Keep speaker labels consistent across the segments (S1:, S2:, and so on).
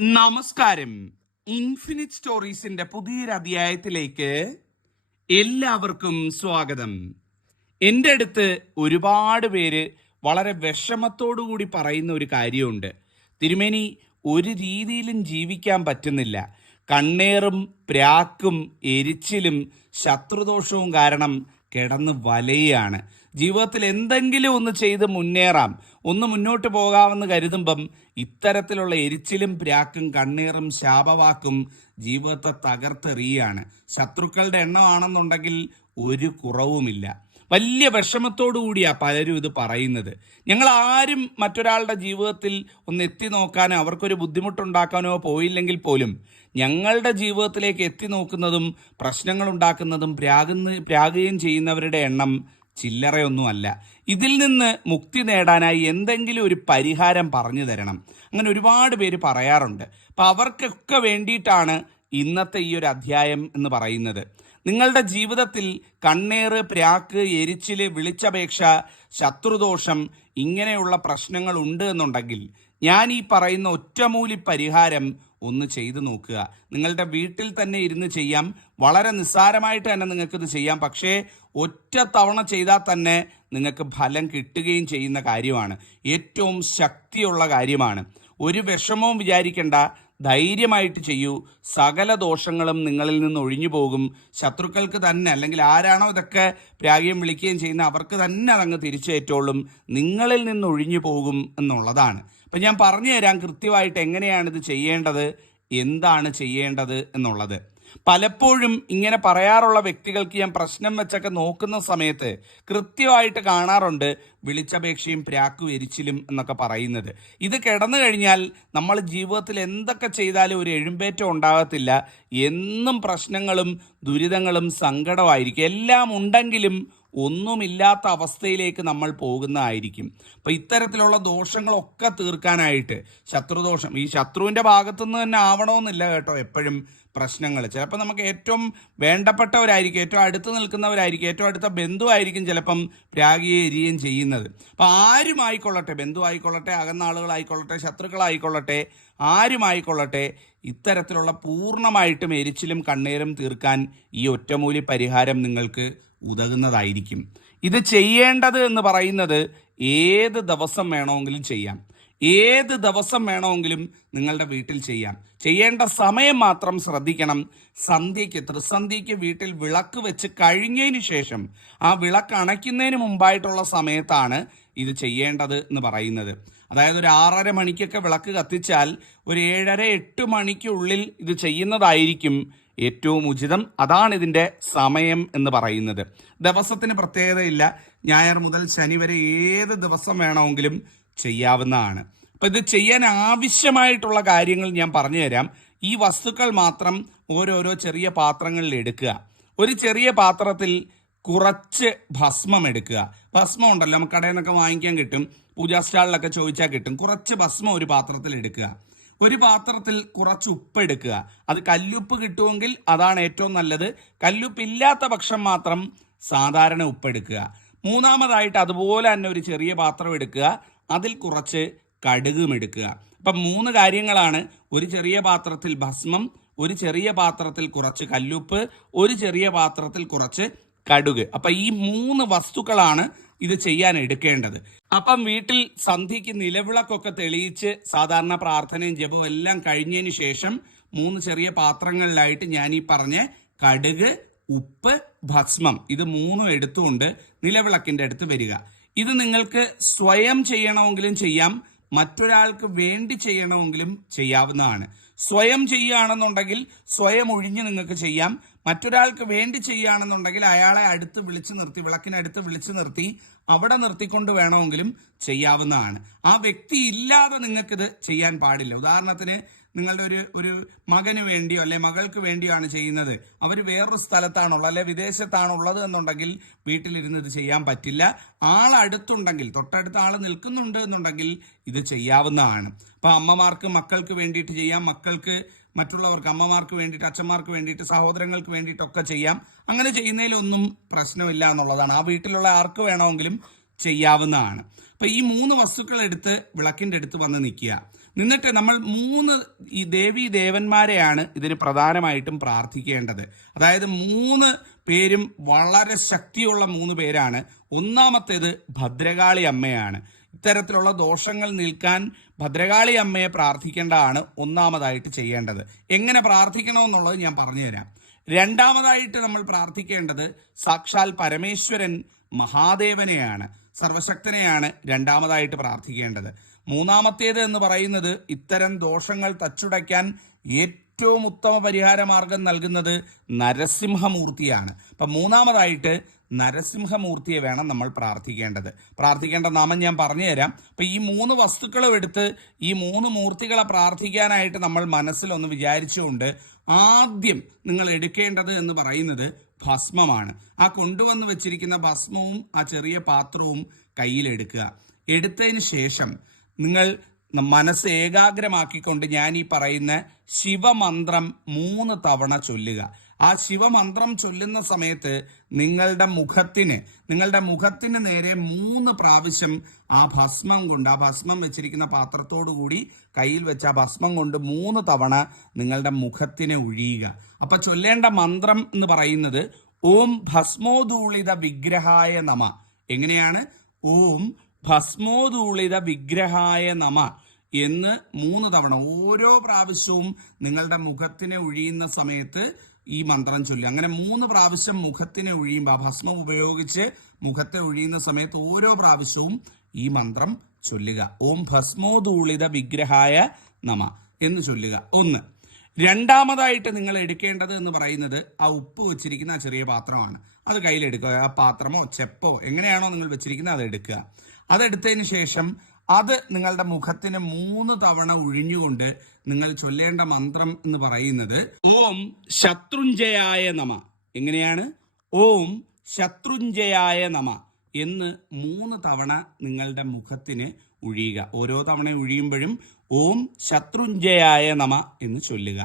S1: നമസ്കാരം. ഇൻഫിനിറ്റ് സ്റ്റോറീസിന്റെ പുതിയൊരു അധ്യായത്തിലേക്ക് എല്ലാവർക്കും സ്വാഗതം. എന്റെ അടുത്ത് ഒരുപാട് പേര് വളരെ കൂടി പറയുന്ന ഒരു കാര്യമുണ്ട്. തിരുമേനി ഒരു രീതിയിലും ജീവിക്കാൻ പറ്റുന്നില്ല. കണ്ണേറും പ്രാക്കും എരിച്ചിലും ശത്രുദോഷവും കാരണം കിടന്ന് വലയാണ്. ജീവിതത്തിൽ എന്തെങ്കിലും ഒന്ന് ചെയ്ത് മുന്നേറാം. ഒന്ന് മുന്നോട്ട് പോകാമെന്ന് കരുതുമ്പം ഇത്തരത്തിലുള്ള എരിച്ചിലും പ്രാക്കും കണ്ണീറും ശാപവാക്കും ജീവിതത്തെ തകർത്തെറിയാണ്. ശത്രുക്കളുടെ എണ്ണമാണെന്നുണ്ടെങ്കിൽ ഒരു കുറവുമില്ല. വലിയ വിഷമത്തോടു കൂടിയാ പലരും ഇത് പറയുന്നത്. ഞങ്ങൾ ആരും മറ്റൊരാളുടെ ജീവിതത്തിൽ ഒന്ന് എത്തി നോക്കാനോ അവർക്കൊരു ബുദ്ധിമുട്ടുണ്ടാക്കാനോ പോയില്ലെങ്കിൽ പോലും ഞങ്ങളുടെ ജീവിതത്തിലേക്ക് എത്തി നോക്കുന്നതും പ്രശ്നങ്ങൾ ഉണ്ടാക്കുന്നതും പ്രാകുന്ന പ്രാകുകയും ചെയ്യുന്നവരുടെ എണ്ണം ചില്ലറയൊന്നുമല്ല. ഇതിൽ നിന്ന് മുക്തി നേടാനായി എന്തെങ്കിലും ഒരു പരിഹാരം പറഞ്ഞു തരണം. അങ്ങനെ ഒരുപാട് പേര് പറയാറുണ്ട്. അപ്പം അവർക്കൊക്കെ വേണ്ടിയിട്ടാണ് ഇന്നത്തെ ഈ ഒരു അധ്യായം എന്ന് പറയുന്നത്. നിങ്ങളുടെ ജീവിതത്തിൽ കണ്ണേറ് പ്രാക്ക് എരിച്ചിൽ വിളിച്ചപേക്ഷ ശത്രുദോഷം ഇങ്ങനെയുള്ള പ്രശ്നങ്ങൾ ഉണ്ട് എന്നുണ്ടെങ്കിൽ ഞാൻ ഈ പറയുന്ന ഒറ്റമൂലി പരിഹാരം ഒന്ന് ചെയ്തു നോക്കുക. നിങ്ങളുടെ വീട്ടിൽ തന്നെ ഇരുന്ന് ചെയ്യാം. വളരെ നിസ്സാരമായിട്ട് തന്നെ നിങ്ങൾക്കിത് ചെയ്യാം. പക്ഷേ ഒറ്റ തവണ ചെയ്താൽ തന്നെ നിങ്ങൾക്ക് ഫലം കിട്ടുകയും ചെയ്യുന്ന കാര്യമാണ്. ഏറ്റവും ശക്തിയുള്ള കാര്യമാണ്. ഒരു വിഷമവും വിചാരിക്കേണ്ട. ധൈര്യമായിട്ട് ചെയ്യൂ. സകല ദോഷങ്ങളും നിങ്ങളിൽ നിന്ന് ഒഴിഞ്ഞു പോകും. ശത്രുക്കൾക്ക് തന്നെ അല്ലെങ്കിൽ ആരാണോ ഇതൊക്കെ പ്രാഗ്യം വിളിക്കുകയും ചെയ്യുന്ന അവർക്ക് തന്നെ അതങ്ങ് തിരിച്ചേറ്റോളും. നിങ്ങളിൽ നിന്ന് ഒഴിഞ്ഞു പോകും എന്നുള്ളതാണ്. അപ്പം ഞാൻ പറഞ്ഞു തരാം കൃത്യമായിട്ട് എങ്ങനെയാണ് ഇത് ചെയ്യേണ്ടത് എന്താണ് ചെയ്യേണ്ടത് എന്നുള്ളത്. പലപ്പോഴും ഇങ്ങനെ പറയാറുള്ള വ്യക്തികൾക്ക് ഞാൻ പ്രശ്നം വെച്ചൊക്കെ നോക്കുന്ന സമയത്ത് കൃത്യമായിട്ട് കാണാറുണ്ട് വിളിച്ചപേക്ഷയും പ്രാക്കും എരിച്ചിലും എന്നൊക്കെ പറയുന്നത്. ഇത് കിടന്നു കഴിഞ്ഞാൽ നമ്മൾ ജീവിതത്തിൽ എന്തൊക്കെ ചെയ്താലും ഒരു എഴുമ്പേറ്റം ഉണ്ടാകത്തില്ല. എന്നും പ്രശ്നങ്ങളും ദുരിതങ്ങളും സങ്കടമായിരിക്കും. എല്ലാം ഉണ്ടെങ്കിലും ഒന്നുമില്ലാത്ത അവസ്ഥയിലേക്ക് നമ്മൾ പോകുന്നതായിരിക്കും. അപ്പൊ ഇത്തരത്തിലുള്ള ദോഷങ്ങളൊക്കെ തീർക്കാനായിട്ട് ശത്രുദോഷം ഈ ശത്രുവിന്റെ ഭാഗത്തുനിന്ന് തന്നെ ആവണമെന്നില്ല കേട്ടോ എപ്പോഴും പ്രശ്നങ്ങൾ. ചിലപ്പോൾ നമുക്ക് ഏറ്റവും വേണ്ടപ്പെട്ടവരായിരിക്കും ഏറ്റവും അടുത്ത് നിൽക്കുന്നവരായിരിക്കും ഏറ്റവും അടുത്ത ബന്ധുവായിരിക്കും ചിലപ്പം രാഗിയെ എരിയുകയും ചെയ്യുന്നത്. അപ്പം ആരും ആയിക്കൊള്ളട്ടെ ബന്ധു ആയിക്കൊള്ളട്ടെ അകന്ന ആളുകളായിക്കൊള്ളട്ടെ ശത്രുക്കളായിക്കൊള്ളട്ടെ ആരുമായിക്കൊള്ളട്ടെ ഇത്തരത്തിലുള്ള പൂർണമായിട്ടും എരിച്ചിലും കണ്ണീരും തീർക്കാൻ ഈ ഒറ്റമൂലി പരിഹാരം നിങ്ങൾക്ക് ഉതകുന്നതായിരിക്കും. ഇത് ചെയ്യേണ്ടത് എന്ന് പറയുന്നത് ഏത് ദിവസം വേണമെങ്കിലും ചെയ്യാം. ഏത് ദിവസം വേണമെങ്കിലും നിങ്ങളുടെ വീട്ടിൽ ചെയ്യാം. ചെയ്യേണ്ട സമയം മാത്രം ശ്രദ്ധിക്കണം. സന്ധ്യയ്ക്ക് ത്രിസന്ധ്യയ്ക്ക് വീട്ടിൽ വിളക്ക് വെച്ച് കഴിഞ്ഞതിന് ശേഷം ആ വിളക്ക് അണയ്ക്കുന്നതിന് മുമ്പായിട്ടുള്ള സമയത്താണ് ഇത് ചെയ്യേണ്ടത് എന്ന് പറയുന്നത്. അതായത് ഒരു ആറര മണിക്കൊക്കെ വിളക്ക് കത്തിച്ചാൽ ഒരു ഏഴര എട്ട് മണിക്കുള്ളിൽ ഇത് ചെയ്യുന്നതായിരിക്കും ഏറ്റവും ഉചിതം അതാണ് ഇതിന്റെ സമയം എന്ന് പറയുന്നത്. ദിവസത്തിന് പ്രത്യേകതയില്ല. ഞായർ മുതൽ ശനി വരെ ഏത് ദിവസം വേണമെങ്കിലും ചെയ്യാവുന്നതാണ്. അപ്പം ഇത് ചെയ്യാൻ ആവശ്യമായിട്ടുള്ള കാര്യങ്ങൾ ഞാൻ പറഞ്ഞു തരാം. ഈ വസ്തുക്കൾ മാത്രം ഓരോരോ ചെറിയ പാത്രങ്ങളിൽ എടുക്കുക. ഒരു ചെറിയ പാത്രത്തിൽ കുറച്ച് ഭസ്മം എടുക്കുക. ഭസ്മം ഉണ്ടല്ലോ നമുക്ക് കടയിൽ നിന്നൊക്കെ വാങ്ങിക്കാൻ കിട്ടും. പൂജാ സ്റ്റാളിലൊക്കെ ചോദിച്ചാൽ കിട്ടും. കുറച്ച് ഭസ്മം ഒരു പാത്രത്തിൽ എടുക്കുക. ഒരു പാത്രത്തിൽ കുറച്ച് ഉപ്പ് എടുക്കുക. അത് കല്ലുപ്പ് കിട്ടുമെങ്കിൽ അതാണ് ഏറ്റവും നല്ലത്. കല്ലുപ്പ് ഇല്ലാത്ത പക്ഷം മാത്രം സാധാരണ ഉപ്പ് എടുക്കുക. മൂന്നാമതായിട്ട് അതുപോലെ തന്നെ ഒരു ചെറിയ പാത്രം എടുക്കുക. അതിൽ കുറച്ച് കടുകും എടുക്കുക. അപ്പം മൂന്ന് കാര്യങ്ങളാണ്. ഒരു ചെറിയ പാത്രത്തിൽ ഭസ്മം ഒരു ചെറിയ പാത്രത്തിൽ കുറച്ച് കല്ലുപ്പ് ഒരു ചെറിയ പാത്രത്തിൽ കുറച്ച് കടുക്. അപ്പൊ ഈ മൂന്ന് വസ്തുക്കളാണ് ഇത് ചെയ്യാൻ എടുക്കേണ്ടത്. അപ്പം വീട്ടിൽ സന്ധ്യയ്ക്ക് നിലവിളക്കൊക്കെ തെളിയിച്ച് സാധാരണ പ്രാർത്ഥനയും ജപവും എല്ലാം കഴിഞ്ഞതിന് ശേഷം മൂന്ന് ചെറിയ പാത്രങ്ങളിലായിട്ട് ഞാൻ ഈ പറഞ്ഞ കടുക് ഉപ്പ് ഭസ്മം ഇത് മൂന്നും എടുത്തുകൊണ്ട് നിലവിളക്കിന്റെ അടുത്ത് വരിക. ഇത് നിങ്ങൾക്ക് സ്വയം ചെയ്യണമെങ്കിലും ചെയ്യാം മറ്റൊരാൾക്ക് വേണ്ടി ചെയ്യണമെങ്കിലും ചെയ്യാവുന്നതാണ്. സ്വയം ചെയ്യുകയാണെന്നുണ്ടെങ്കിൽ സ്വയം ഒഴിഞ്ഞ് നിങ്ങൾക്ക് ചെയ്യാം മറ്റൊരാൾക്ക് വേണ്ടി ചെയ്യുകയാണെന്നുണ്ടെങ്കിൽ അയാളെ അടുത്ത് വിളിച്ചു നിർത്തി വിളക്കിനടുത്ത് വിളിച്ചു നിർത്തി അവിടെ നിർത്തിക്കൊണ്ട് വേണമെങ്കിലും ചെയ്യാവുന്നതാണ്. ആ വ്യക്തി ഇല്ലാതെ നിങ്ങൾക്കിത് ചെയ്യാൻ പാടില്ല. ഉദാഹരണത്തിന് നിങ്ങളുടെ ഒരു ഒരു മകന് വേണ്ടിയോ അല്ലെ മകൾക്ക് വേണ്ടിയോ ആണ് ചെയ്യുന്നത്. അവർ വേറൊരു സ്ഥലത്താണുള്ളത് അല്ലെ വിദേശത്താണുള്ളത് എന്നുണ്ടെങ്കിൽ വീട്ടിലിരുന്ന് ഇത് ചെയ്യാൻ പറ്റില്ല. ആൾ അടുത്തുണ്ടെങ്കിൽ തൊട്ടടുത്ത ആൾ നിൽക്കുന്നുണ്ട് എന്നുണ്ടെങ്കിൽ ഇത് ചെയ്യാവുന്നതാണ്. അപ്പൊ അമ്മമാർക്ക് മക്കൾക്ക് വേണ്ടിയിട്ട് ചെയ്യാം. മക്കൾക്ക് മറ്റുള്ളവർക്ക് അമ്മമാർക്ക് വേണ്ടിയിട്ട് അച്ഛന്മാർക്ക് വേണ്ടിയിട്ട് സഹോദരങ്ങൾക്ക് വേണ്ടിയിട്ടൊക്കെ ചെയ്യാം. അങ്ങനെ ചെയ്യുന്നതിലൊന്നും പ്രശ്നമില്ല എന്നുള്ളതാണ്. ആ വീട്ടിലുള്ള ആർക്ക് വേണമെങ്കിലും ചെയ്യാവുന്നതാണ്. അപ്പൊ ഈ മൂന്ന് വസ്തുക്കൾ എടുത്ത് വിളക്കിന്റെ അടുത്ത് വന്ന് നിൽക്കുക. നിന്നിട്ട് നമ്മൾ മൂന്ന് ഈ ദേവി ദേവന്മാരെയാണ് ഇതിന് പ്രധാനമായിട്ടും പ്രാർത്ഥിക്കേണ്ടത്. അതായത് മൂന്ന് പേരും വളരെ ശക്തിയുള്ള മൂന്ന് പേരാണ്. ഒന്നാമത്തേത് ഭദ്രകാളി അമ്മയാണ്. ഇത്തരത്തിലുള്ള ദോഷങ്ങൾ നിൽക്കാൻ ഭദ്രകാളി അമ്മയെ പ്രാർത്ഥിക്കേണ്ടതാണ് ഒന്നാമതായിട്ട് ചെയ്യേണ്ടത്. എങ്ങനെ പ്രാർത്ഥിക്കണമെന്നുള്ളത് ഞാൻ പറഞ്ഞുതരാം. രണ്ടാമതായിട്ട് നമ്മൾ പ്രാർത്ഥിക്കേണ്ടത് സാക്ഷാൽ പരമേശ്വരൻ മഹാദേവനെയാണ് സർവശക്തനെയാണ് രണ്ടാമതായിട്ട് പ്രാർത്ഥിക്കേണ്ടത്. മൂന്നാമത്തേത് എന്ന് പറയുന്നത് ഇത്തരം ദോഷങ്ങൾ തച്ചുടയ്ക്കാൻ ഏറ്റവും ഉത്തമ പരിഹാര മാർഗം നൽകുന്നത് നരസിംഹമൂർത്തിയാണ്. അപ്പം മൂന്നാമതായിട്ട് നരസിംഹമൂർത്തിയെ വേണം നമ്മൾ പ്രാർത്ഥിക്കേണ്ടത്. പ്രാർത്ഥിക്കേണ്ട നാമം ഞാൻ പറഞ്ഞു തരാം അപ്പം ഈ മൂന്ന് വസ്തുക്കളും എടുത്ത് ഈ മൂന്ന് മൂർത്തികളെ പ്രാർത്ഥിക്കാനായിട്ട് നമ്മൾ മനസ്സിലൊന്ന് വിചാരിച്ചുകൊണ്ട് ആദ്യം നിങ്ങൾ എടുക്കേണ്ടത് എന്ന് പറയുന്നത് ഭസ്മമാണ്. ആ കൊണ്ടുവന്ന് വെച്ചിരിക്കുന്ന ഭസ്മവും ആ ചെറിയ പാത്രവും കയ്യിലെടുക്കുക. എടുത്തതിന് ശേഷം നിങ്ങൾ മനസ്സ് ഏകാഗ്രമാക്കിക്കൊണ്ട് ഞാൻ ഈ പറയുന്ന ശിവമന്ത്രം മൂന്ന് തവണ ചൊല്ലുക. ആ ശിവമന്ത്രം ചൊല്ലുന്ന സമയത്ത് നിങ്ങളുടെ മുഖത്തിന് നിങ്ങളുടെ മുഖത്തിന് നേരെ മൂന്ന് പ്രാവശ്യം ആ ഭസ്മം കൊണ്ട് ആ ഭസ്മം വെച്ചിരിക്കുന്ന പാത്രത്തോടു കൂടി കയ്യിൽ വെച്ച ആ ഭസ്മം കൊണ്ട് മൂന്ന് തവണ നിങ്ങളുടെ മുഖത്തിനെ ഒഴിയുക അപ്പൊ ചൊല്ലേണ്ട മന്ത്രം എന്ന് പറയുന്നത് ഓം ഭസ്മോദൂളിത വിഗ്രഹായ നമ. എങ്ങനെയാണ്? ഓം ഭസ്മോദൂളിത വിഗ്രഹായ നമ. എന്ന് മൂന്ന് തവണ ഓരോ പ്രാവശ്യവും നിങ്ങളുടെ മുഖത്തിനെ ഒഴിയുന്ന സമയത്ത് ഈ മന്ത്രം ചൊല്ലി അങ്ങനെ മൂന്ന് പ്രാവശ്യം മുഖത്തിനെ ഒഴിയുമ്പോൾ ഭസ്മം ഉപയോഗിച്ച് മുഖത്തെ ഒഴിയുന്ന സമയത്ത് ഓരോ പ്രാവശ്യവും ഈ മന്ത്രം ചൊല്ലുക. ഓം ഭസ്മോദൂളിത വിഗ്രഹായ നമ എന്ന് ചൊല്ലുക. ഒന്ന്. രണ്ടാമതായിട്ട് നിങ്ങൾ എടുക്കേണ്ടത് എന്ന് പറയുന്നത് ആ ഉപ്പ് വെച്ചിരിക്കുന്ന ആ ചെറിയ പാത്രമാണ്. അത് കയ്യിലെടുക്കുക. ആ പാത്രമോ ചെപ്പോ എങ്ങനെയാണോ നിങ്ങൾ വെച്ചിരിക്കുന്നത് അത് എടുക്കുക. അതെടുത്തതിന് ശേഷം അത് നിങ്ങളുടെ മുഖത്തിന് മൂന്ന് തവണ ഒഴിഞ്ഞുകൊണ്ട് നിങ്ങൾ ചൊല്ലേണ്ട മന്ത്രം എന്ന് പറയുന്നത് ഓം ശത്രുഞ്ജയായ നമ. എങ്ങനെയാണ്? ഓം ശത്രുഞ്ജയായ നമ എന്ന് മൂന്ന് തവണ നിങ്ങളുടെ മുഖത്തിന് ഒഴിയുക ഓരോ തവണ ഒഴിയുമ്പോഴും ഓം ശത്രുഞ്ജയായ നമ എന്ന് ചൊല്ലുക.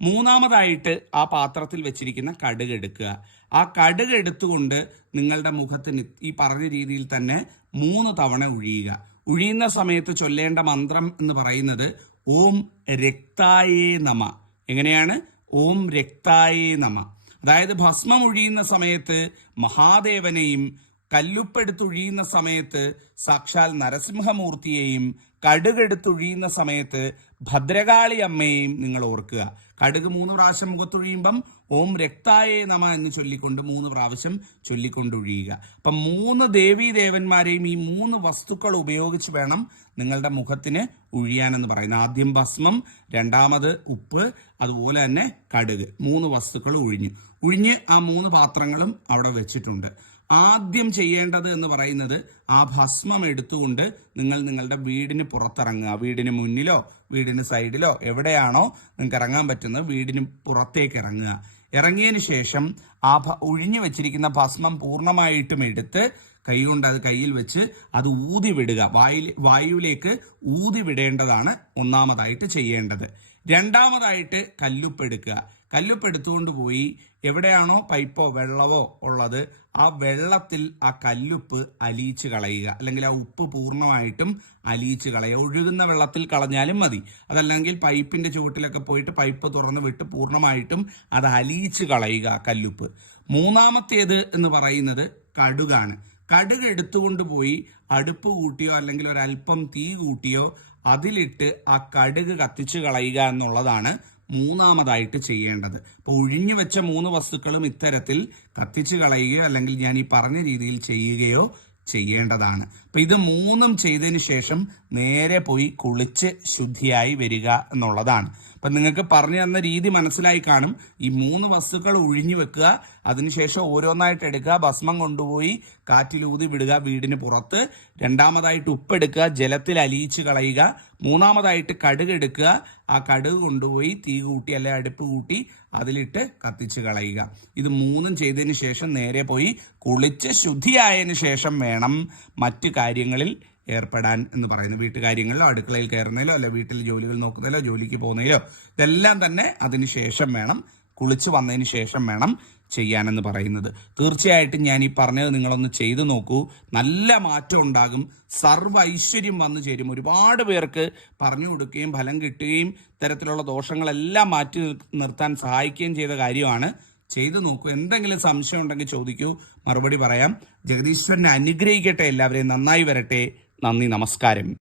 S1: മൂന്നാമതായിട്ട് ആ പാത്രത്തിൽ വെച്ചിരിക്കുന്ന കടുക് എടുക്കുക. ആ കടുക് എടുത്തുകൊണ്ട് നിങ്ങളുടെ മുഖത്തിന് ഈ പറഞ്ഞ രീതിയിൽ തന്നെ മൂന്ന് തവണ ഒഴിയുക ഒഴിയുന്ന സമയത്ത് ചൊല്ലേണ്ട മന്ത്രം എന്ന് പറയുന്നത് ഓം രക്തായേ നമ. എങ്ങനെയാണ്? ഓം രക്തായേ നമ. അതായത് ഭസ്മം ഒഴിയുന്ന സമയത്ത് മഹാദേവനെയും കല്ലുപ്പെടുത്തൊഴിയുന്ന സമയത്ത് സാക്ഷാൽ നരസിംഹമൂർത്തിയെയും കടുകെടുത്തൊഴിയുന്ന സമയത്ത് ഭദ്രകാളി അമ്മയെയും നിങ്ങൾ ഓർക്കുക. കടുക് മൂന്ന് പ്രാവശ്യം മുഖത്തൊഴിയുമ്പം ഓം രക്തായേ നമ എന്ന് ചൊല്ലിക്കൊണ്ട് മൂന്ന് പ്രാവശ്യം ചൊല്ലിക്കൊണ്ട് ചൊല്ലിക്കൊണ്ടൊഴിയുക. അപ്പം മൂന്ന് ദേവീ ദേവന്മാരെയും ഈ മൂന്ന് വസ്തുക്കൾ ഉപയോഗിച്ച് വേണം നിങ്ങളുടെ മുഖത്തിന് ഒഴിയാനെന്ന് പറയുന്നത്. ആദ്യം ഭസ്മം രണ്ടാമത് ഉപ്പ് അതുപോലെ തന്നെ കടുക്. മൂന്ന് വസ്തുക്കൾ ഒഴിഞ്ഞു ഒഴിഞ്ഞ് ആ മൂന്ന് പാത്രങ്ങളും അവിടെ വെച്ചിട്ടുണ്ട്. ആദ്യം ചെയ്യേണ്ടത് എന്ന് പറയുന്നത് ആ ഭസ്മം എടുത്തുകൊണ്ട് നിങ്ങൾ നിങ്ങളുടെ വീടിന് പുറത്തിറങ്ങുക. വീടിന് മുന്നിലോ വീടിന് സൈഡിലോ എവിടെയാണോ നിങ്ങൾക്ക് ഇറങ്ങാൻ പറ്റുന്നത് വീടിന് പുറത്തേക്ക് ഇറങ്ങുക. ഇറങ്ങിയതിന് ശേഷം ആ ഒഴിഞ്ഞു വെച്ചിരിക്കുന്ന ഭസ്മം പൂർണമായിട്ടും എടുത്ത് കൈകൊണ്ട് അത് കയ്യിൽ വെച്ച് അത് ഊതി വിടുക. വായിൽ വായുവിലേക്ക് ഊതി വിടേണ്ടതാണ് ഒന്നാമതായിട്ട് ചെയ്യേണ്ടത്. രണ്ടാമതായിട്ട് കല്ലുപ്പ് എടുക്കുക. കല്ലുപ്പ് എടുത്തുകൊണ്ട് പോയി എവിടെയാണോ പൈപ്പോ വെള്ളമോ ഉള്ളത് ആ വെള്ളത്തിൽ ആ കല്ലുപ്പ് അലിയിച്ച് കളയുക. അല്ലെങ്കിൽ ആ ഉപ്പ് പൂർണമായിട്ടും അലിയിച്ച് കളയുക. ഒഴുകുന്ന വെള്ളത്തിൽ കളഞ്ഞാലും മതി. അതല്ലെങ്കിൽ പൈപ്പിന്റെ ചുവട്ടിലൊക്കെ പോയിട്ട് പൈപ്പ് തുറന്ന് വിട്ട് പൂർണമായിട്ടും അത് അലിയിച്ച് കളയുക കല്ലുപ്പ്. മൂന്നാമത്തേത് എന്ന് പറയുന്നത് കടുകാണ്. കടുക് എടുത്തുകൊണ്ട് പോയി അടുപ്പ് കൂട്ടിയോ അല്ലെങ്കിൽ ഒരല്പം തീ കൂട്ടിയോ അതിലിട്ട് ആ കടുക് കത്തിച്ച് കളയുക എന്നുള്ളതാണ് മൂന്നാമതായിട്ട് ചെയ്യേണ്ടത്. അപ്പോൾ ഒഴിഞ്ഞു വെച്ച മൂന്ന് വസ്തുക്കളും ഇത്തരത്തിൽ കത്തിച്ചു കളയുകയോ അല്ലെങ്കിൽ ഞാൻ ഈ പറഞ്ഞ രീതിയിൽ ചെയ്യുകയോ ചെയ്യേണ്ടതാണ്. അപ്പൊ ഇത് മൂന്നും ചെയ്തതിന് ശേഷം നേരെ പോയി കുളിച്ച് ശുദ്ധിയായി വരിക എന്നുള്ളതാണ്. അപ്പൊ നിങ്ങൾക്ക് പറഞ്ഞു തന്ന രീതി മനസ്സിലായി കാണും. ഈ മൂന്ന് വസ്തുക്കൾ ഒഴിഞ്ഞു വെക്കുക അതിനുശേഷം ഓരോന്നായിട്ട് എടുക്കുക ഭസ്മം കൊണ്ടുപോയി കാറ്റിലൂതി വിടുക വീടിന് പുറത്ത്. രണ്ടാമതായിട്ട് ഉപ്പെടുക്കുക ജലത്തിൽ അലിയിച്ച് കളയുക മൂന്നാമതായിട്ട് കടുക് എടുക്കുക. ആ കടുക് കൊണ്ടുപോയി തീ കൂട്ടി അല്ലെ അടുപ്പ് കൂട്ടി അതിലിട്ട് കത്തിച്ച് കളയുക. ഇത് മൂന്നും ചെയ്തതിന് ശേഷം നേരെ പോയി കുളിച്ച് ശുദ്ധിയായതിനു ശേഷം വേണം മറ്റു കാര്യങ്ങളിൽ ഏർപ്പെടാൻ എന്ന് പറയുന്നത്. വീട്ടുകാര്യങ്ങളിലോ അടുക്കളയിൽ കയറുന്നതിലോ അല്ലെ വീട്ടിൽ ജോലികൾ നോക്കുന്നതിലോ ജോലിക്ക് പോകുന്നതിലോ ഇതെല്ലാം തന്നെ അതിന് ശേഷം വേണം. കുളിച്ച് വന്നതിന് ശേഷം വേണം. ചെയ്യാനെന്ന് പറയുന്നത്. തീർച്ചയായിട്ടും ഞാൻ ഈ പറഞ്ഞത് നിങ്ങളൊന്ന് ചെയ്തു നോക്കൂ. നല്ല മാറ്റം ഉണ്ടാകും. സർവ ഐശ്വര്യം വന്നു ചേരും. ഒരുപാട് പേർക്ക് പറഞ്ഞു കൊടുക്കുകയും ഫലം കിട്ടുകയും ഇത്തരത്തിലുള്ള ദോഷങ്ങളെല്ലാം മാറ്റി നിർത്താൻ സഹായിക്കുകയും ചെയ്ത കാര്യമാണ്. ചെയ്തു നോക്കൂ. എന്തെങ്കിലും സംശയം ഉണ്ടെങ്കിൽ ചോദിക്കൂ. മറുപടി പറയാം. ജഗദീശ്വരനെ അനുഗ്രഹിക്കട്ടെ. എല്ലാവരെയും നന്നായി വരട്ടെ. നന്ദി. നമസ്കാരം.